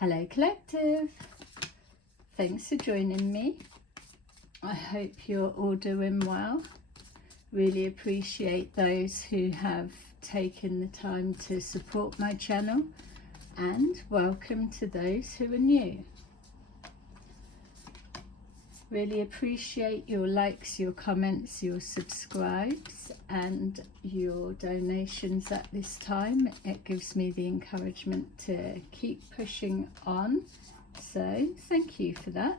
Hello Collective, thanks for joining me. I hope you're all doing well. Really appreciate those who have taken the time to support my channel, and welcome to those who are new. Really appreciate your likes, your comments, your subscribes and your donations at this time. It gives me the encouragement to keep pushing on, so thank you for that.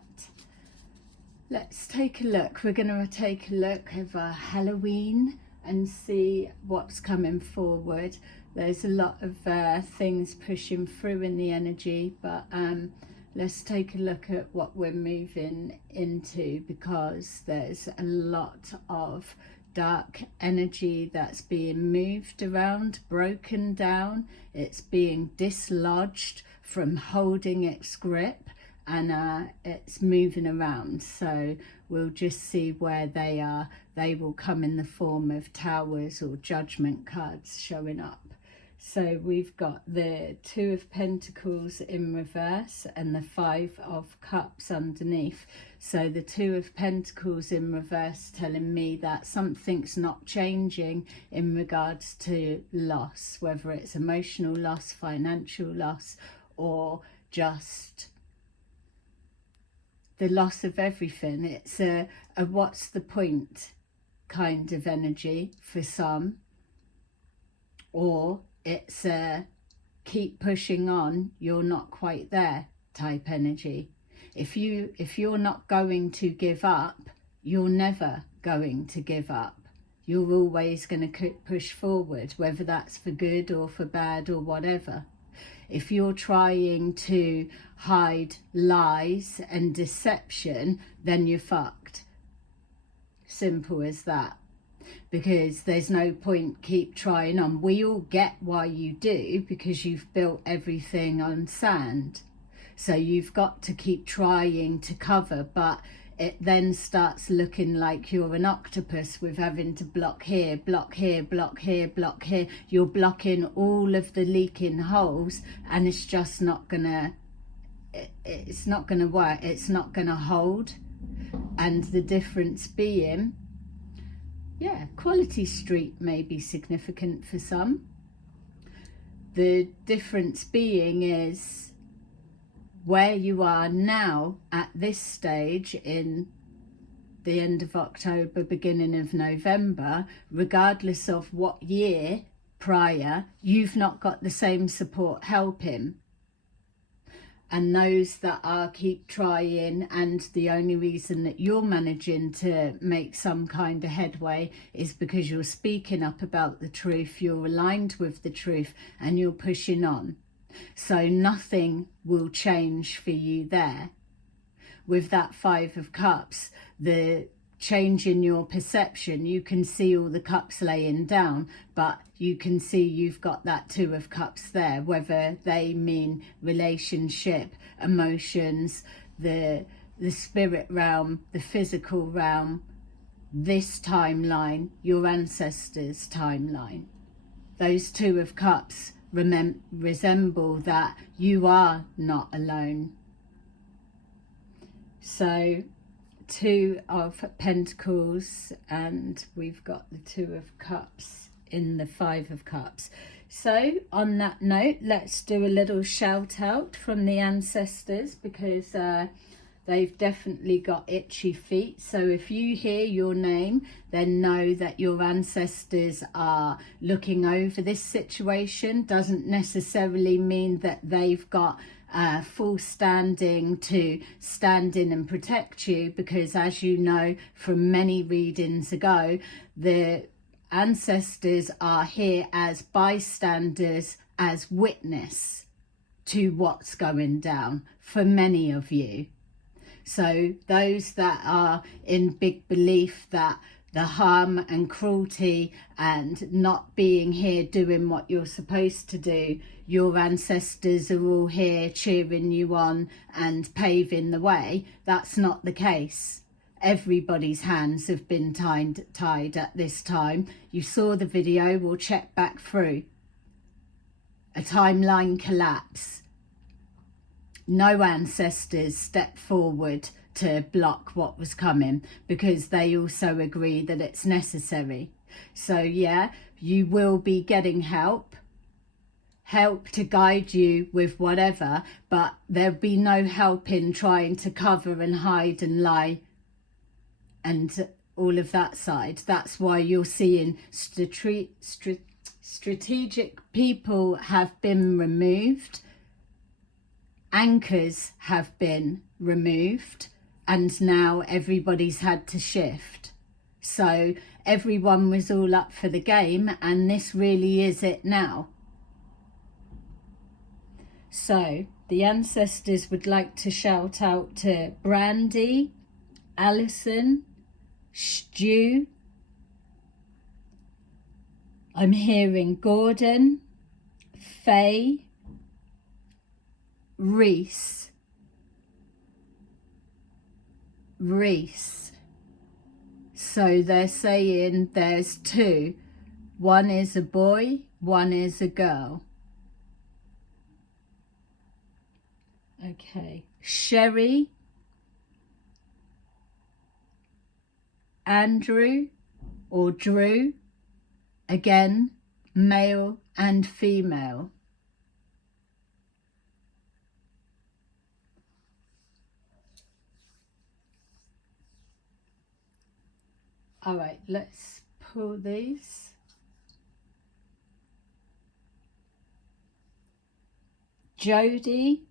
Let's take a look. We're going to take a look over Halloween and see what's coming forward. There's a lot of things pushing through in the energy, but let's take a look at what we're moving into, because there's a lot of dark energy that's being moved around, broken down. It's being dislodged from holding its grip, and it's moving around. So we'll just see where they are. They will come in the form of towers or judgment cards showing up. So we've got the Two of Pentacles in reverse and the Five of Cups underneath. So the Two of Pentacles in reverse telling me that something's not changing in regards to loss, whether it's emotional loss, financial loss, or just the loss of everything. It's a what's the point kind of energy for some, or it's a keep pushing on, you're not quite there type energy. If you're not going to give up, you're never going to give up. You're always going to push forward, whether that's for good or for bad or whatever. If you're trying to hide lies and deception, then you're fucked. Simple as that. Because there's no point keep trying on. We all get why you do, because you've built everything on sand. So you've got to keep trying to cover, but it then starts looking like you're an octopus with having to block here, block here, block here, block here. You're blocking all of the leaking holes, and it's just not gonna, it's not gonna work. It's not gonna hold. And the difference being, yeah, quality street may be significant for some. The difference being is where you are now at this stage in the end of October, beginning of November, regardless of what year prior, you've not got the same support helping. And those that are keep trying, and the only reason that you're managing to make some kind of headway is because you're speaking up about the truth, you're aligned with the truth, and you're pushing on. So nothing will change for you there. With that Five of Cups, the change in your perception, you can see all the cups laying down, but you can see you've got that Two of Cups there, whether they mean relationship, emotions, the spirit realm, the physical realm, this timeline, your ancestors' timeline. Those Two of Cups resemble that you are not alone. So Two of Pentacles, and we've got the Two of Cups in the Five of Cups. So on that note, let's do a little shout out from the ancestors, because they've definitely got itchy feet. So if you hear your name, then know that your ancestors are looking over this situation. Doesn't necessarily mean that they've got full standing to stand in and protect you, because as you know from many readings ago, the ancestors are here as bystanders, as witness to what's going down for many of you. So those that are in big belief that the harm and cruelty and not being here doing what you're supposed to do, your ancestors are all here cheering you on and paving the way. That's not the case. Everybody's hands have been tied at this time. You saw the video, we'll check back through. A timeline collapse. no ancestors stepped forward to block what was coming, because they also agree that it's necessary. So yeah, you will be getting help to guide you with whatever, but there'll be no help in trying to cover and hide and lie and all of that side. That's why you're seeing strategic people have been removed, anchors have been removed, and now everybody's had to shift. So everyone was all up for the game, and this really is it now. So the ancestors would like to shout out to Brandy, Alison, Stu. I'm hearing Gordon, Faye, Reese. So they're saying there's two. One is a boy, one is a girl. Okay. Sherry, Andrew or Drew. Again, male and female. All right, let's pull these. Jody,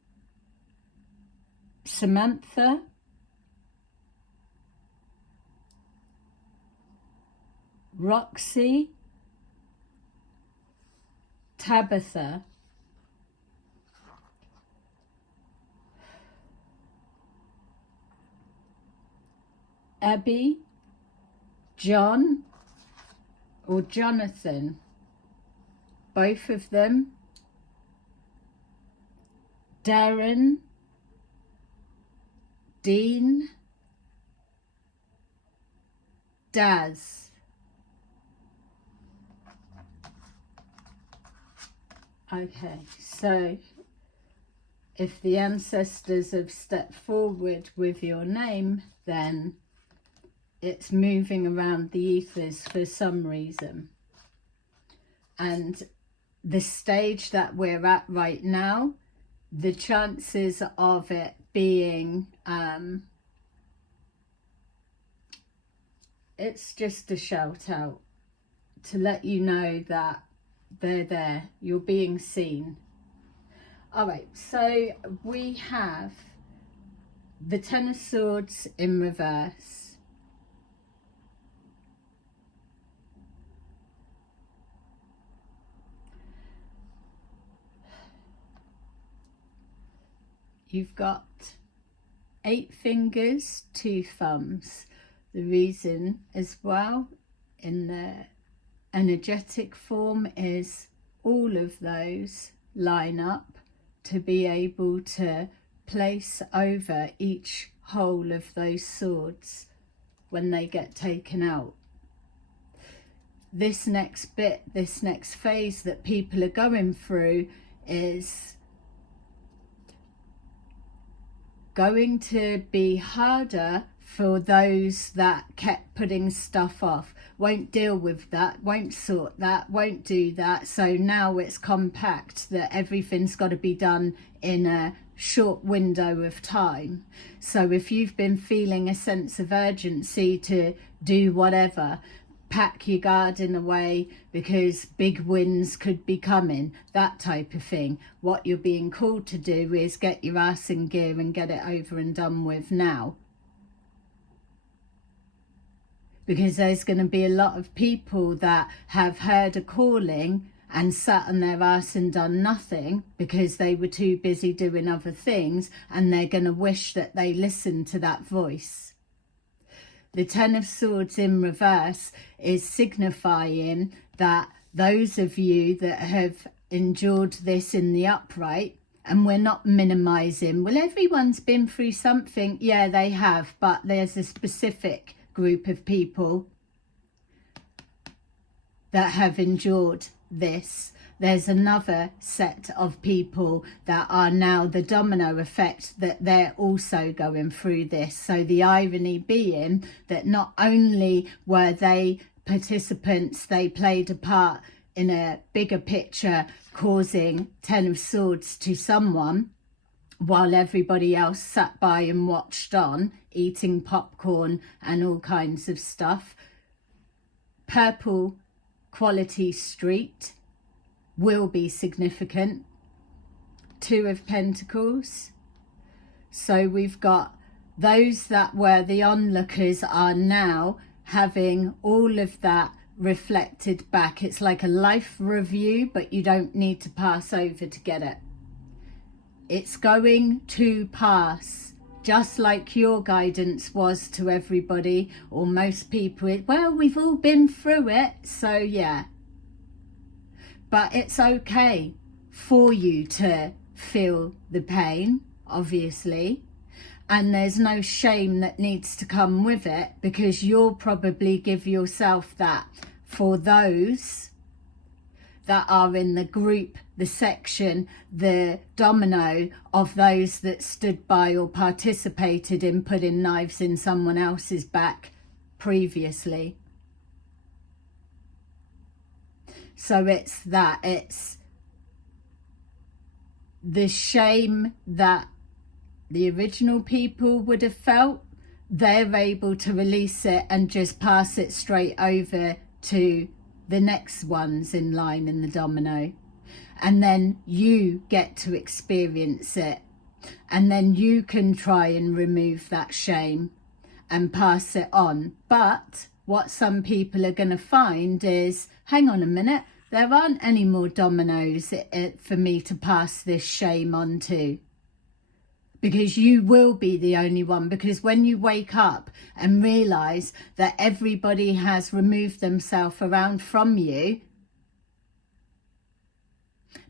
Samantha, Roxy, Tabitha, Abby, John or Jonathan, both of them, Darren, Dean, Daz. Okay, so if the ancestors have stepped forward with your name, then it's moving around the ethers for some reason. And the stage that we're at right now, the chances of it being, it's just a shout out to let you know that they're there, you're being seen. All right, so we have the Ten of Swords in reverse. You've got 8 fingers, 2 thumbs. The reason as well in the energetic form is all of those line up to be able to place over each hole of those swords when they get taken out. This next bit, this next phase that people are going through is going to be harder for those that kept putting stuff off, won't deal with that, won't sort that, won't do that. So now it's compact that everything's got to be done in a short window of time. So if you've been feeling a sense of urgency to do whatever, pack your garden away because big wins could be coming, that type of thing. What you're being called to do is get your ass in gear and get it over and done with now. Because there's going to be a lot of people that have heard a calling and sat on their ass and done nothing because they were too busy doing other things, and they're going to wish that they listened to that voice. The Ten of Swords in reverse is signifying that those of you that have endured this in the upright, and we're not minimizing, well, everyone's been through something. Yeah, they have, but there's a specific group of people that have endured this, there's another set of people that are now the domino effect, that they're also going through this. So the irony being that not only were they participants, they played a part in a bigger picture, causing 10 of Swords to someone, while everybody else sat by and watched on, eating popcorn and all kinds of stuff. Purple quality street will be significant. 2 of Pentacles. So we've got those that were the onlookers are now having all of that reflected back. It's like a life review, but you don't need to pass over to get it. It's going to pass, just like your guidance was to everybody, or most people. Well, we've all been through it, so yeah. But it's okay for you to feel the pain, obviously. And there's no shame that needs to come with it, because you'll probably give yourself that. For those that are in the group, the section, the domino of those that stood by or participated in putting knives in someone else's back previously. So it's that, it's the shame that the original people would have felt. They're able to release it and just pass it straight over to the next ones in line in the domino. And then you get to experience it. And then you can try and remove that shame and pass it on. But what some people are going to find is, hang on a minute, there aren't any more dominoes for me to pass this shame on to. Because you will be the only one. Because when you wake up and realise that everybody has removed themselves around from you,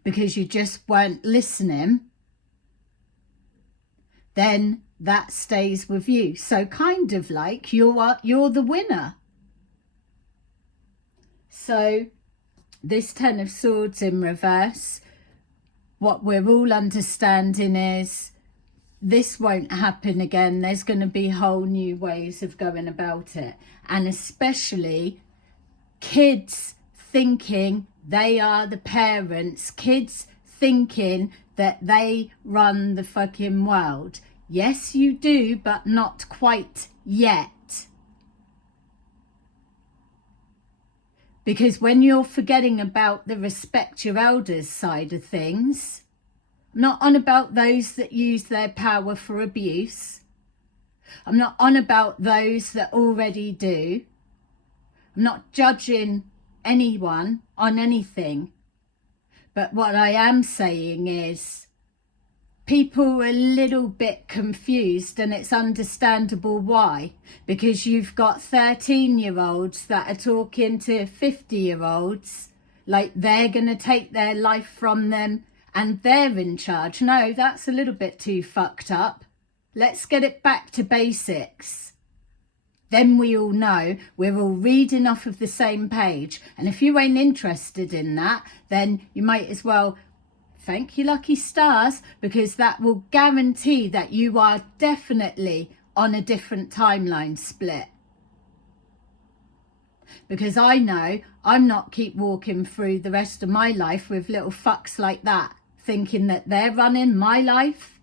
because you just weren't listening, then that stays with you. So kind of like you're the winner. So this 10 of Swords in reverse, what we're all understanding is this won't happen again. There's going to be whole new ways of going about it. And especially kids thinking they are the parents. Kids thinking that they run the fucking world. Yes, you do, but not quite yet. Because when you're forgetting about the respect your elders side of things, I'm not on about those that use their power for abuse. I'm not on about those that already do. I'm not judging anyone on anything. But what I am saying is people are a little bit confused, and it's understandable why. Because you've got 13-year-olds that are talking to 50-year-olds like they're going to take their life from them and they're in charge. No, that's a little bit too fucked up. Let's get it back to basics. Then we all know we're all reading off of the same page. And if you ain't interested in that, then you might as well thank your lucky stars, because that will guarantee that you are definitely on a different timeline split. Because I know I'm not keep walking through the rest of my life with little fucks like that, thinking that they're running my life.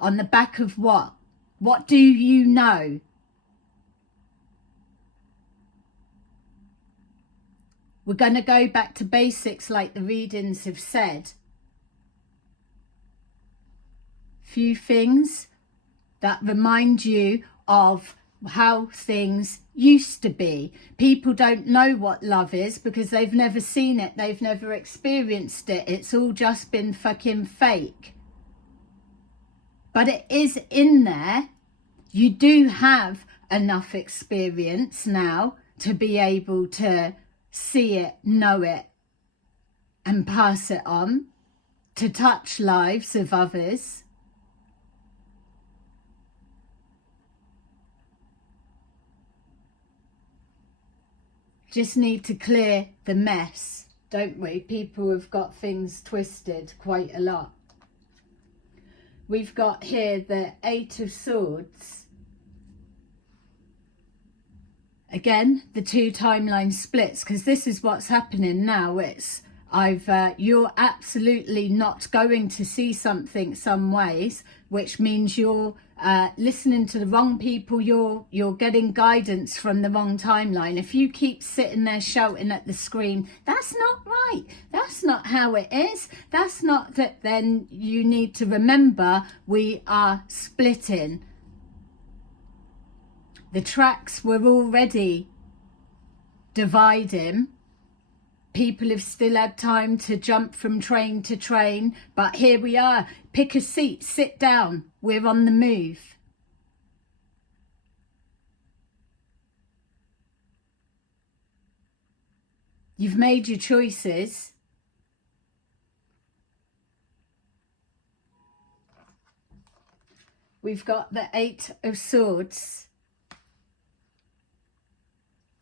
On the back of what? What do you know? We're going to go back to basics like the readings have said. Few things that remind you of how things used to be. People don't know what love is because they've never seen it. They've never experienced it. It's all just been fucking fake. But it is in there. You do have enough experience now to be able to see it, know it, and pass it on, to touch lives of others. Just need to clear the mess. don't we? People have got things twisted quite a lot. We've got here the Eight of Swords. Again, the two timeline splits, because this is what's happening now. It's you're absolutely not going to see something some ways, which means you're listening to the wrong people. You're getting guidance from the wrong timeline. If you keep sitting there shouting at the screen, that's not right, that's not how it is, that's not that, then you need to remember we are splitting. The tracks were already dividing. People have still had time to jump from train to train, but here we are. Pick a seat, sit down, we're on the move. You've made your choices. We've got the Eight of Swords.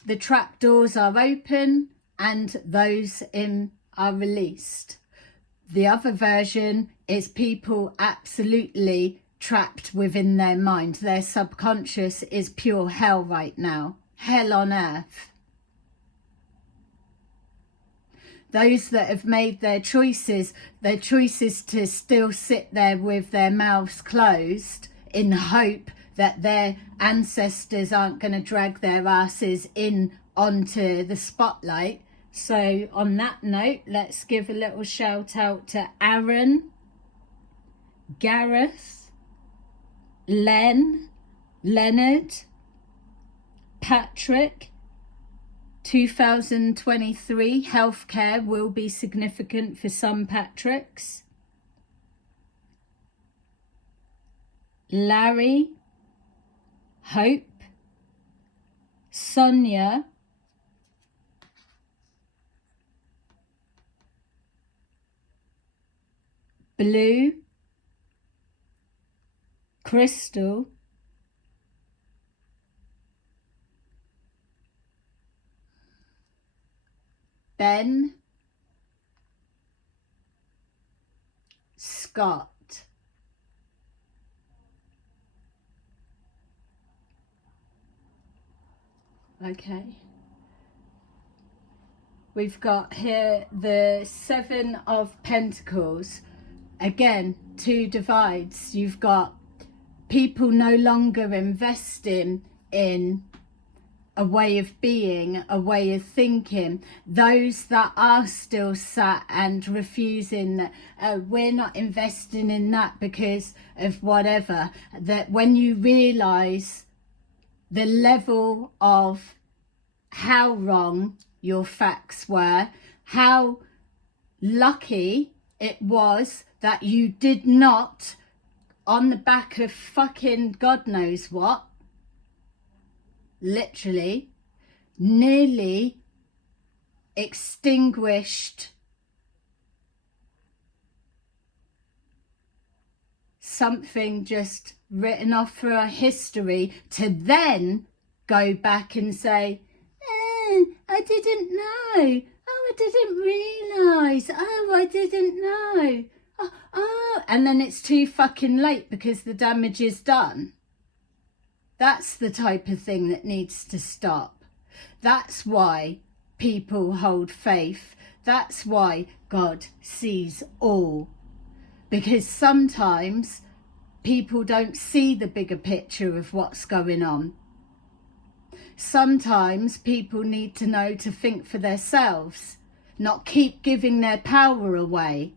The trapdoors are open and those in are released. The other version is people absolutely trapped within their mind. Their subconscious is pure hell right now. Hell on earth. Those that have made their choices to still sit there with their mouths closed in hope that their ancestors aren't going to drag their asses in onto the spotlight. So on that note, let's give a little shout out to Aaron, Gareth, Len, Leonard, Patrick. 2023 healthcare will be significant for some Patricks. Larry, Hope, Sonia, Blue, Crystal, Ben, Scott. Okay. We've got here the Seven of Pentacles. Again, two divides. You've got people no longer investing in a way of being, a way of thinking. Those that are still sat and refusing that we're not investing in that because of whatever, that when you realize the level of how wrong your facts were, how lucky it was that you did not, on the back of fucking God knows what, literally nearly extinguished something just written off for our history, to then go back and say, I didn't know, oh, I didn't realise, oh, I didn't know, oh, and then it's too fucking late because the damage is done. That's the type of thing that needs to stop. That's why people hold faith. That's why God sees all. Because sometimes people don't see the bigger picture of what's going on. Sometimes people need to know to think for themselves, not keep giving their power away,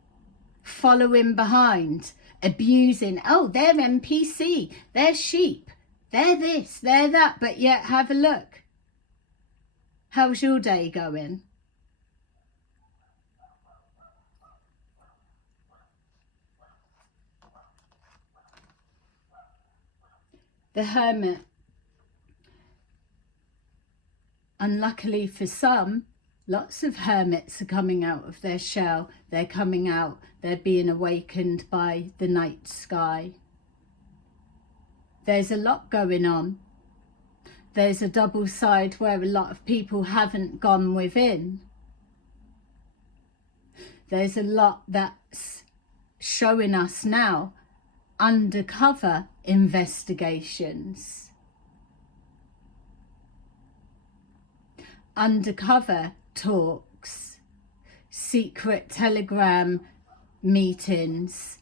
following behind, abusing, oh, they're NPC, they're sheep. They're this, they're that, but yet have a look. How's your day going? The Hermit. Unluckily for some, lots of hermits are coming out of their shell. They're coming out, they're being awakened by the night sky. There's a lot going on. There's a double side where a lot of people haven't gone within. There's a lot that's showing us now undercover investigations, undercover talks, secret telegram meetings.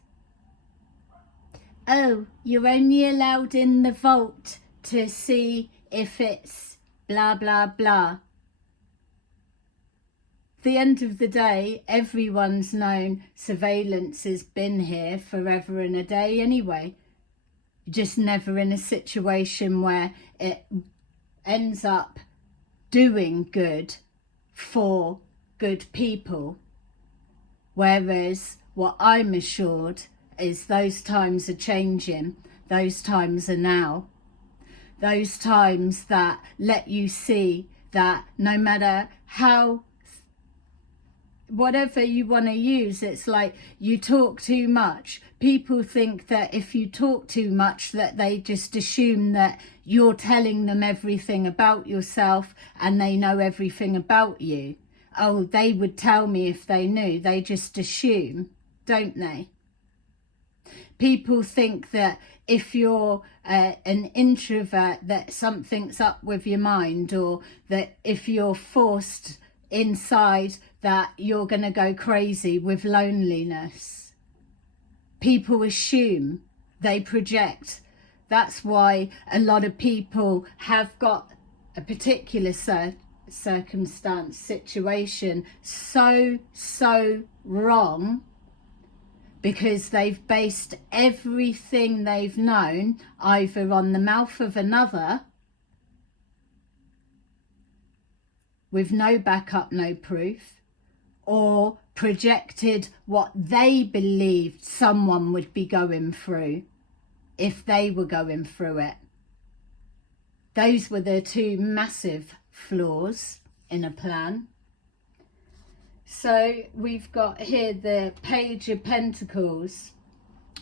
Oh, you're only allowed in the vault to see if it's blah blah blah. At the end of the day, everyone's known surveillance has been here forever and a day anyway. Just never in a situation where it ends up doing good for good people. Whereas what I'm assured is those times are changing. Those times are now. Those times that let you see that no matter how, whatever you want to use, it's like you talk too much. People think that if you talk too much, that they just assume that you're telling them everything about yourself and they know everything about you. Oh, they would tell me if they knew. They just assume, don't they? People think that if you're an introvert, that something's up with your mind, or that if you're forced inside, that you're going to go crazy with loneliness. People assume, they project. That's why a lot of people have got a particular circumstance, situation so wrong, because they've based everything they've known either on the mouth of another with no backup, no proof, or projected what they believed someone would be going through if they were going through it. Those were the two massive flaws in a plan. So we've got here the Page of Pentacles,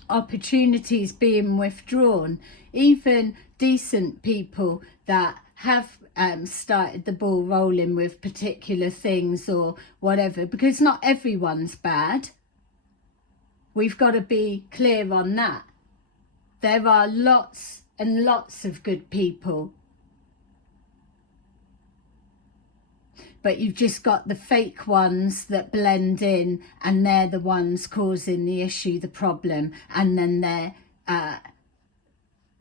opportunities being withdrawn. Even decent people that have started the ball rolling with particular things or whatever, because not everyone's bad. We've got to be clear on that. There are lots and lots of good people. But you've just got the fake ones that blend in, and they're the ones causing the issue, the problem, and then they're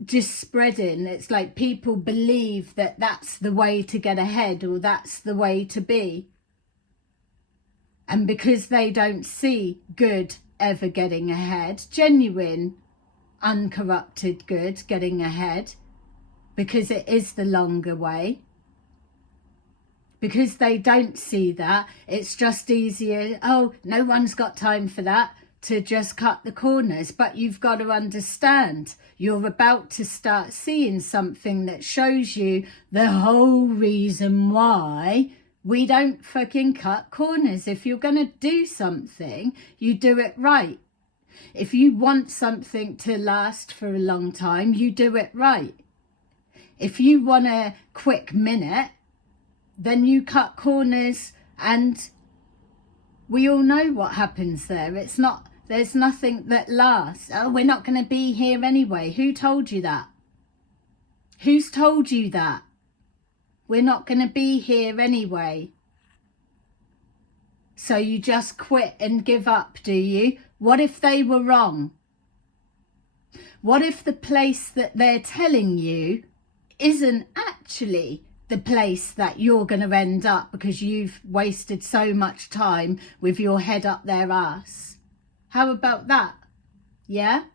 just spreading. It's like people believe that that's the way to get ahead, or that's the way to be. And because they don't see good ever getting ahead, genuine, uncorrupted good getting ahead, because it is the longer way. Because they don't see that, it's just easier, oh, no one's got time for that, to just cut the corners. But you've got to understand, you're about to start seeing something that shows you the whole reason why we don't fucking cut corners. If you're going to do something, you do it right. If you want something to last for a long time, you do it right. If you want a quick minute, then you cut corners, and we all know what happens there. It's not, there's nothing that lasts. Oh, we're not going to be here anyway. Who told you that? Who's told you that? We're not going to be here anyway. So you just quit and give up, do you? What if they were wrong? What if the place that they're telling you isn't actually the place that you're going to end up, because you've wasted so much time with your head up their ass? How about that? Yeah?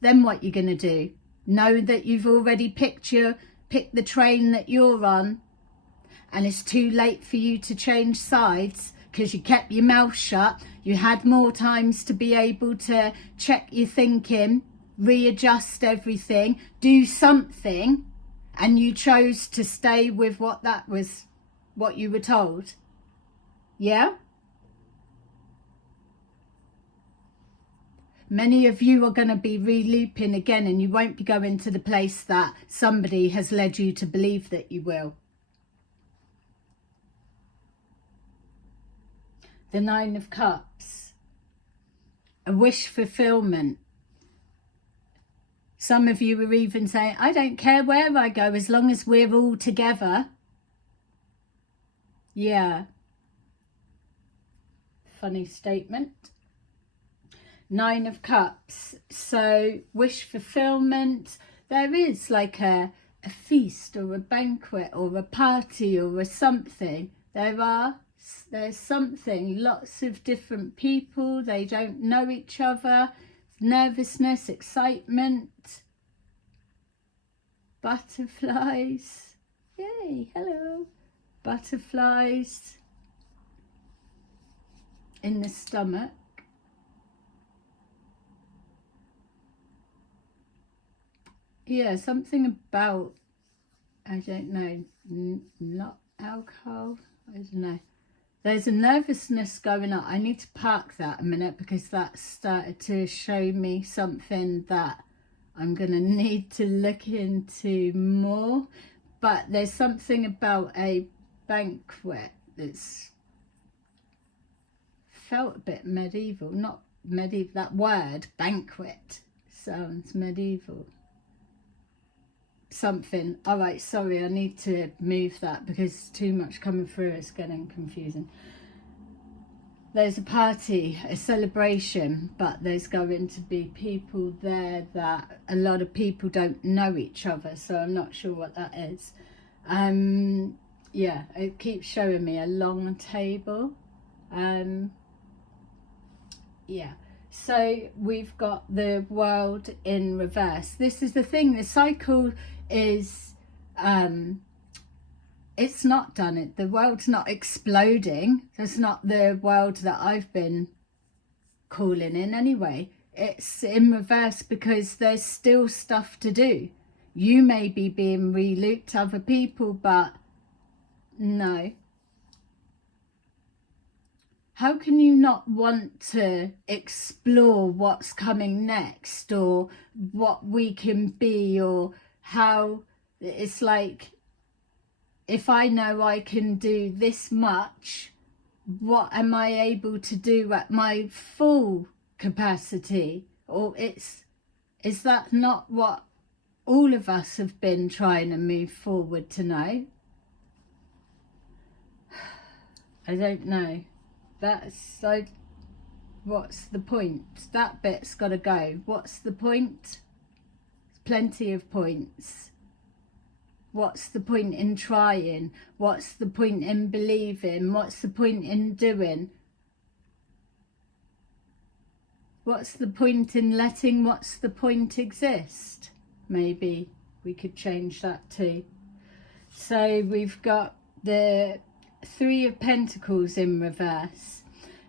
Then what you're going to do? Know that you've already picked the train that you're on, and it's too late for you to change sides because you kept your mouth shut. You had more times to be able to check your thinking, readjust everything, do something, and you chose to stay with what you were told. Yeah? Many of you are going to be re-looping again, and you won't be going to the place that somebody has led you to believe that you will. the Nine of Cups, a wish fulfillment. Some of you are even saying, I don't care where I go as long as we're all together. Yeah. Funny statement. Nine of Cups. So wish fulfillment. There is like a feast or a banquet or a party or a something. There's something. Lots of different people. They don't know each other. Nervousness, excitement. Butterflies. Yay, hello. Butterflies in the stomach. Yeah, something about, I don't know, not alcohol, I don't know. There's a nervousness going on. I need to park that a minute because that started to show me something that I'm going to need to look into more. But there's something about a banquet that's felt a bit medieval. Not medieval, that word, banquet, sounds medieval. Something. All right, sorry, I need to move that because too much coming through. It's getting confusing. There's a party, a celebration, but there's going to be people there that a lot of people don't know each other, so I'm not sure what that is. Yeah, it keeps showing me a long table. Yeah. So we've got the world in reverse. This is the thing, the cycle is, it's not done it. The world's not exploding. It's not the world that I've been calling in anyway. It's in reverse because there's still stuff to do. You may be being re-looped to other people, but no. How can you not want to explore what's coming next or what we can be, or how it's like, if I know I can do this much, what am I able to do at my full capacity? Or is that not what all of us have been trying to move forward to know? I don't know. That's like, what's the point? That bit's got to go. What's the point? Plenty of points. What's the point in trying? What's the point in believing? What's the point in doing? What's the point in letting what's the point exist? Maybe we could change that too. So we've got the Three of Pentacles in reverse.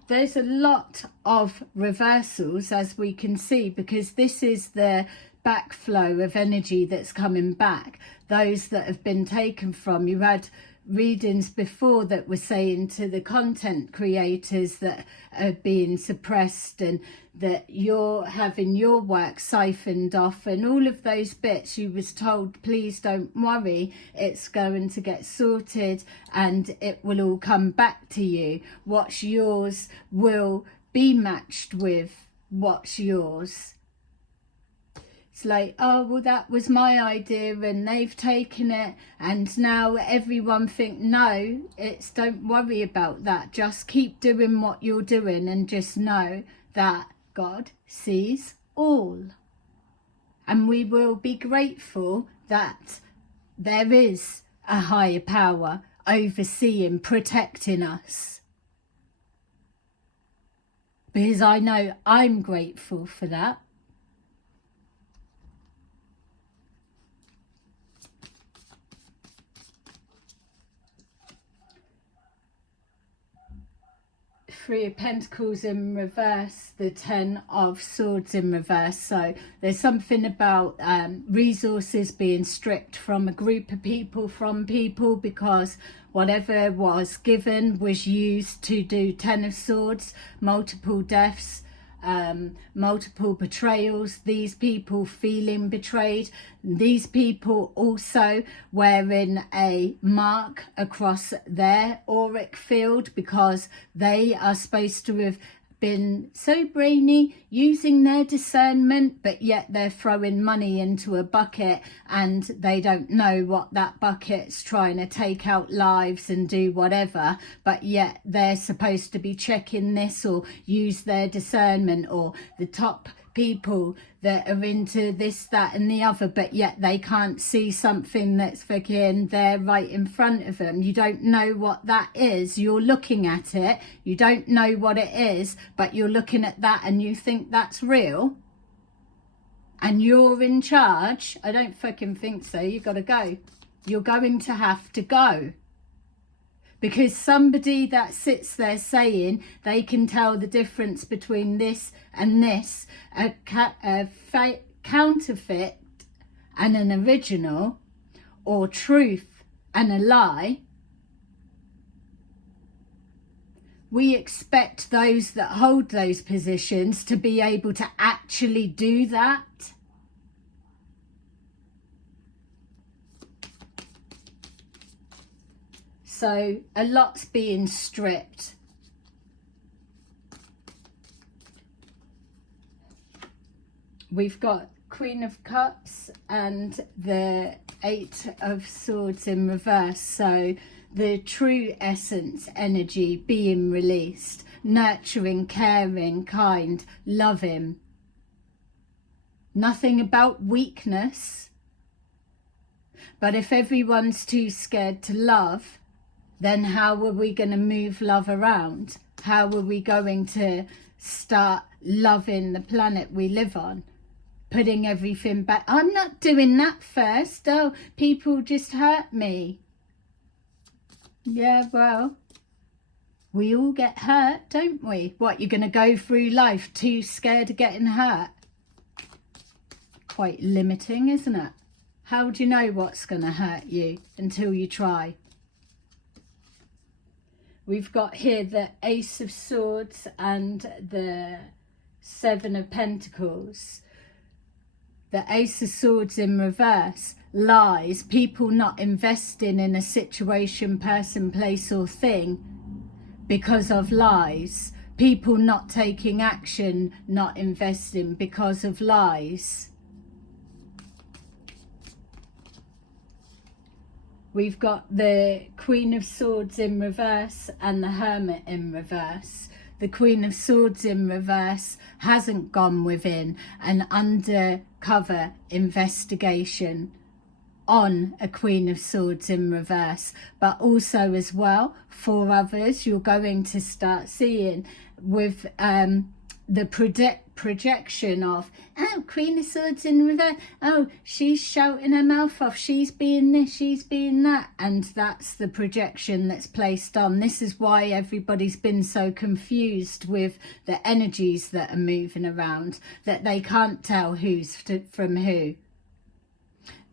There's a lot of reversals, as we can see, because this is the backflow of energy that's coming back. Those that have been taken from, you had readings before that were saying to the content creators that are being suppressed and that you're having your work siphoned off and all of those bits. You was told, please don't worry, it's going to get sorted and it will all come back to you. What's yours will be matched with what's yours. It's like, oh, well, that was my idea and they've taken it, and now everyone think, no, it's, don't worry about that. Just keep doing what you're doing and just know that God sees all. And we will be grateful that there is a higher power overseeing, protecting us. Because I know I'm grateful for that. Three of Pentacles in reverse, the Ten of Swords in reverse. So there's something about resources being stripped from a group of people, from people, because whatever was given was used to do. Ten of Swords, multiple deaths, multiple betrayals, these people feeling betrayed, these people also wearing a mark across their auric field because they are supposed to have been so brainy, using their discernment, but yet they're throwing money into a bucket and they don't know what that bucket's trying to take out lives and do whatever, but yet they're supposed to be checking this or use their discernment, or the top people that are into this, that and the other, but yet they can't see something that's fucking there right in front of them. You don't know what that is. You're looking at it, you don't know what it is, but you're looking at that and you think that's real and you're in charge. I don't fucking think so. You gotta go. You're going to have to go. Because somebody that sits there saying they can tell the difference between this and this, a counterfeit and an original, or truth and a lie, we expect those that hold those positions to be able to actually do that. So a lot's being stripped. We've got Queen of Cups and the Eight of Swords in reverse. So the true essence energy being released. Nurturing, caring, kind, loving. Nothing about weakness. But if everyone's too scared to love, then how are we going to move love around? How are we going to start loving the planet we live on? Putting everything back. I'm not doing that first. Oh, people just hurt me. Yeah, well, we all get hurt, don't we? What, you're going to go through life too scared of getting hurt? Quite limiting, isn't it? How do you know what's going to hurt you until you try? We've got here the Ace of Swords and the Seven of Pentacles. The Ace of Swords in reverse. Lies. People not investing in a situation, person, place or thing because of lies. People not taking action, not investing because of lies. We've got the Queen of Swords in reverse and the Hermit in reverse. The Queen of Swords in reverse hasn't gone within an undercover investigation on a Queen of Swords in reverse, but also as well for others you're going to start seeing with the projection of, oh, Queen of Swords in reverse, oh, she's shouting her mouth off, she's being this, she's being that, and that's the projection that's placed on. This is why everybody's been so confused with the energies that are moving around, that they can't tell who's from who.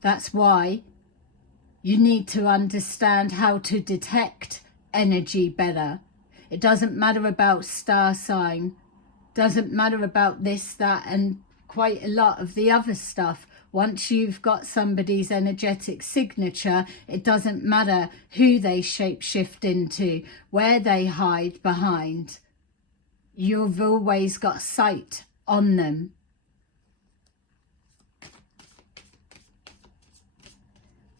That's why you need to understand how to detect energy better. It doesn't matter about star sign, doesn't matter about this, that, and quite a lot of the other stuff. Once you've got somebody's energetic signature, it doesn't matter who they shapeshift into, where they hide behind. You've always got sight on them.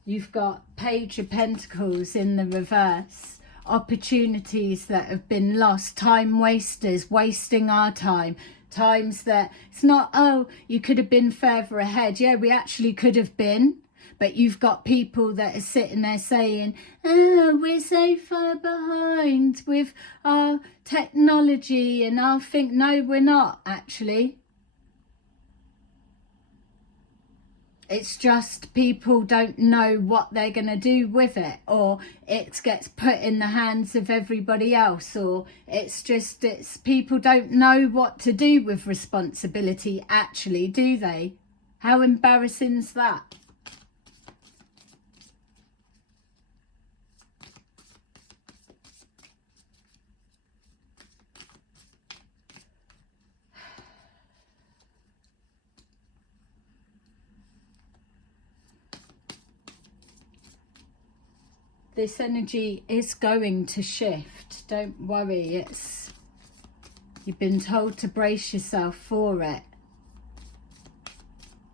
You've got Page of Pentacles in the reverse. Opportunities that have been lost, time wasters, wasting our time, times that it's not, oh, you could have been further ahead. Yeah, we actually could have been, but you've got people that are sitting there saying, oh, we're so far behind with our technology, and I'll think, no, we're not actually. It's just people don't know what they're going to do with it, or it gets put in the hands of everybody else, or it's people don't know what to do with responsibility actually, do they? How embarrassing is that? this energy is going to shift. Don't worry. You've been told to brace yourself for it.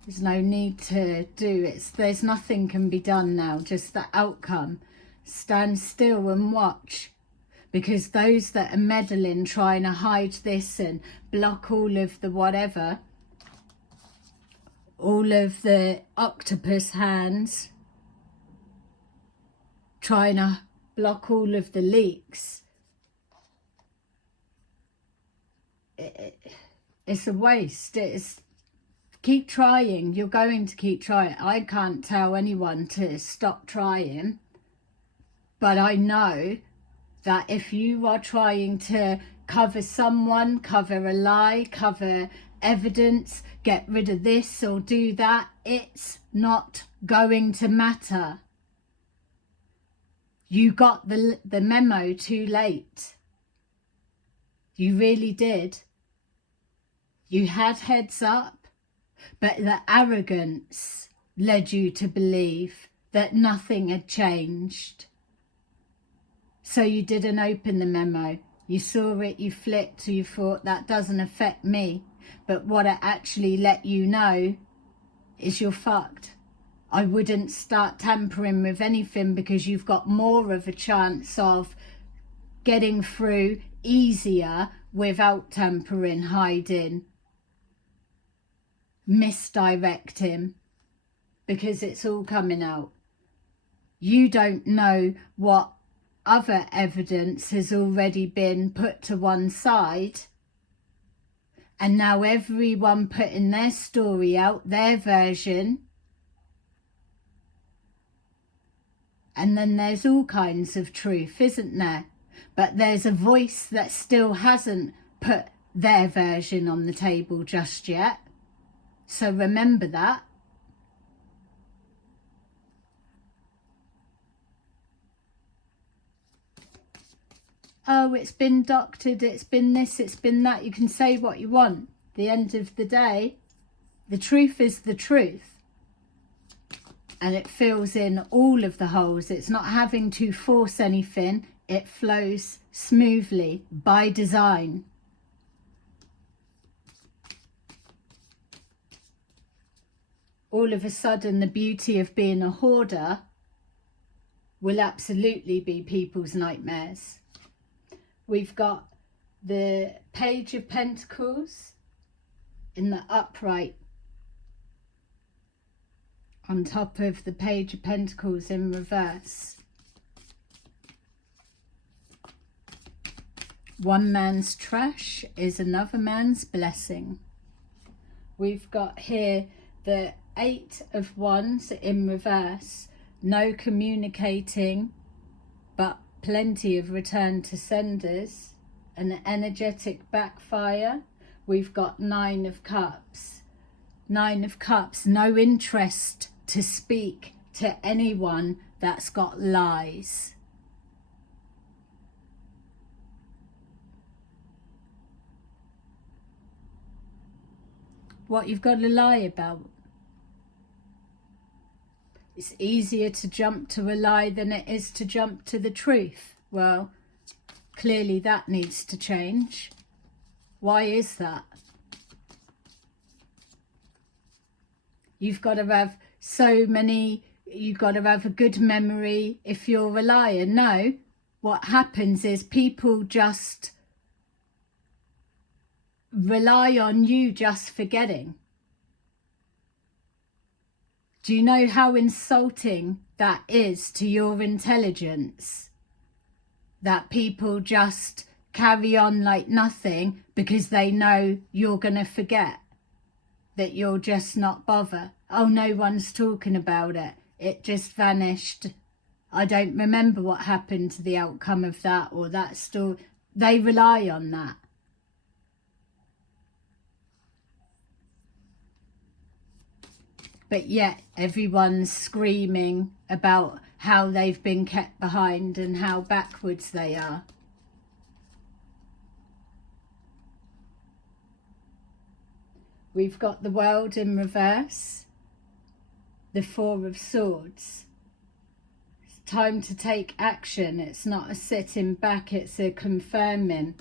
There's no need to do it. There's nothing can be done now, just the outcome. Stand still and watch. Because those that are meddling, trying to hide this and block all of the whatever, all of the octopus hands, trying to block all of the leaks, it's a waste. Keep trying. You're going to keep trying. I can't tell anyone to stop trying, but I know that if you are trying to cover someone, cover a lie, cover evidence, get rid of this or do that, it's not going to matter. You got the memo too late. You really did. You had heads up, but the arrogance led you to believe that nothing had changed. So you didn't open the memo. You saw it, you flipped, you thought, that doesn't affect me. But what it actually let you know is you're fucked. I wouldn't start tampering with anything because you've got more of a chance of getting through easier without tampering, hiding, misdirecting, because it's all coming out. You don't know what other evidence has already been put to one side, and now everyone putting their story out, their version, and then there's all kinds of truth, isn't there? But there's a voice that still hasn't put their version on the table just yet, so remember that. Oh, it's been doctored, it's been this, it's been that. You can say what you want. At the end of the day, the truth is the truth. And it fills in all of the holes. It's not having to force anything. It flows smoothly by design. All of a sudden, the beauty of being a hoarder will absolutely be people's nightmares. We've got the Page of Pentacles in the upright on top of the Page of Pentacles in reverse. One man's trash is another man's blessing. We've got here the Eight of Wands in reverse. No communicating, but plenty of return to senders. An energetic backfire. We've got Nine of Cups. Nine of Cups, no interest to speak to anyone that's got lies. What you've got to lie about? It's easier to jump to a lie than it is to jump to the truth. Well, clearly that needs to change. Why is that? You've got to have you've got to have a good memory if you're a liar. No, what happens is people just rely on you just forgetting. Do you know how insulting that is to your intelligence? That people just carry on like nothing because they know you're going to forget, that you'll just not bother. Oh, no one's talking about it. It just vanished. I don't remember what happened to the outcome of that or that story. They rely on that. But yet everyone's screaming about how they've been kept behind and how backwards they are. We've got the World in reverse. The Four of Swords. time to take action. It's not a sitting back, it's a confirming.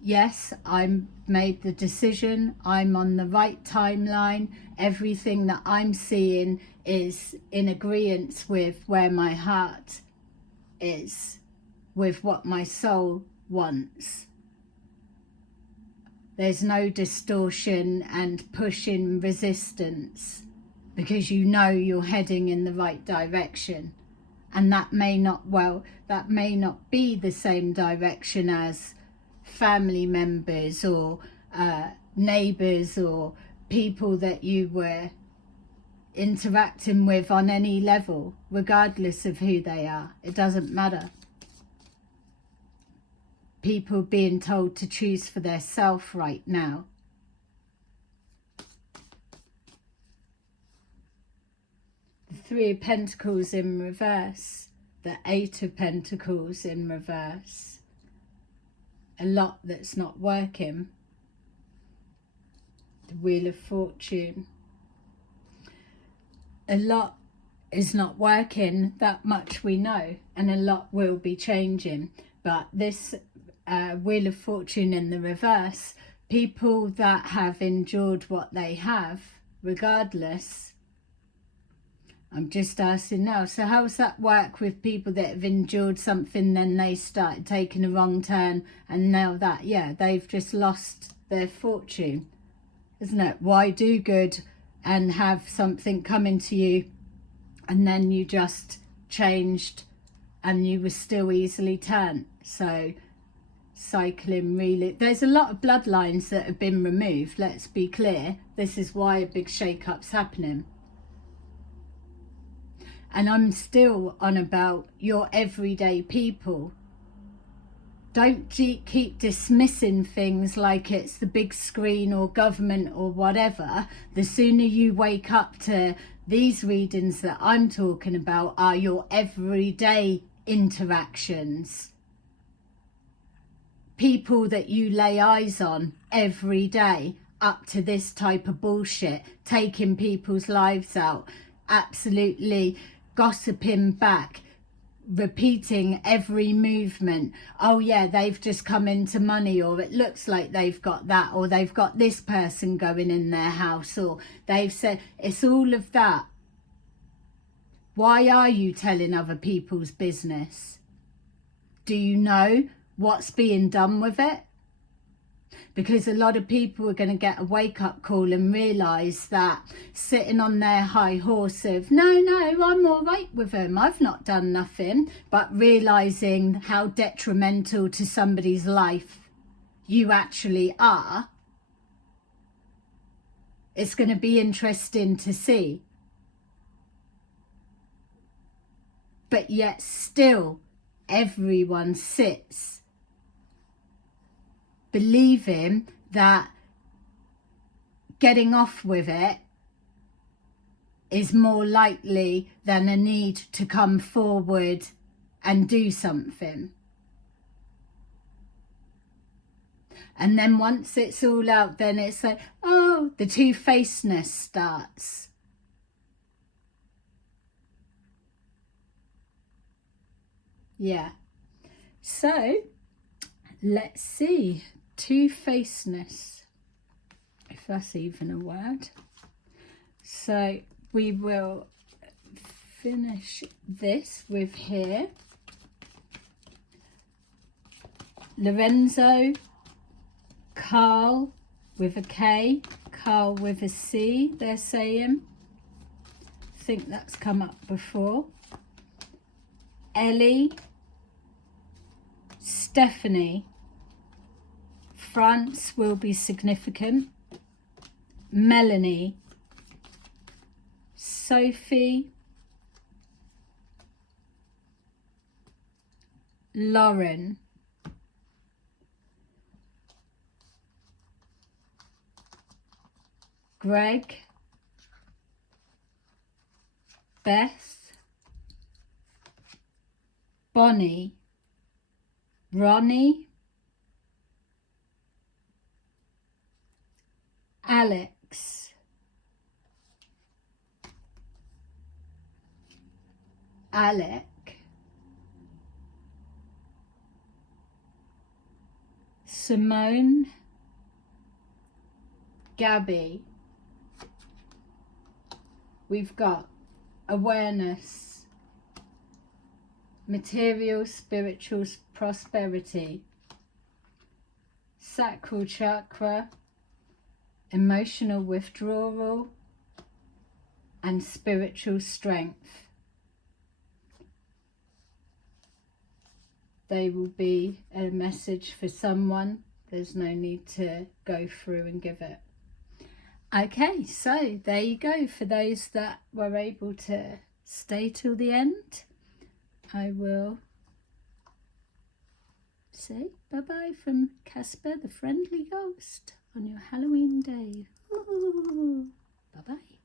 Yes, I made the decision, I'm on the right timeline, everything that I'm seeing is in agreement with where my heart is, with what my soul wants. There's no distortion and pushing resistance, because you know you're heading in the right direction. And that may not be the same direction as family members or neighbours or people that you were interacting with on any level, regardless of who they are. It doesn't matter. People being told to choose for their self right now. The Three of Pentacles in reverse, the Eight of Pentacles in reverse. A lot that's not working. The Wheel of Fortune. A lot is not working, that much we know, and a lot will be changing. But this Wheel of Fortune in the reverse, people that have endured what they have, regardless. I'm just asking now, so how's that work with people that have endured something, then they started taking a wrong turn, and now that, yeah, they've just lost their fortune, isn't it? Why do good and have something coming to you, and then you just changed and you were still easily turned? So cycling, really, there's a lot of bloodlines that have been removed, let's be clear. This is why a big shake-up's happening. And I'm still on about your everyday people. Don't keep dismissing things like it's the big screen or government or whatever. The sooner you wake up to these readings that I'm talking about are your everyday interactions. People that you lay eyes on every day, up to this type of bullshit, taking people's lives out, absolutely gossiping back, repeating every movement. Oh yeah, they've just come into money, or it looks like they've got that, or they've got this person going in their house, or they've said, it's all of that. Why are you telling other people's business? Do you know what's being done with it? Because a lot of people are going to get a wake-up call and realise that sitting on their high horse of, no, I'm all right with them, I've not done nothing, but realising how detrimental to somebody's life you actually are, it's going to be interesting to see. But yet still, everyone sits believing that getting off with it is more likely than a need to come forward and do something. And then once it's all out, then it's like, oh, the two-facedness starts. Yeah. So, let's see. Two-facedness, if that's even a word. So we will finish this with here. Lorenzo, Carl with a K, Carl with a C, they're saying. I think that's come up before. Ellie, Stephanie, France will be significant. Melanie, Sophie, Lauren, Greg, Beth, Bonnie, Ronnie, Alex, Alec, Simone, Gabby. We've got awareness, material, spiritual prosperity, sacral chakra, emotional withdrawal, and spiritual strength. They will be a message for someone. There's no need to go through and give it. Okay, so there you go. For those that were able to stay till the end, I will say bye-bye from Casper the Friendly Ghost on your Halloween day. Bye-bye.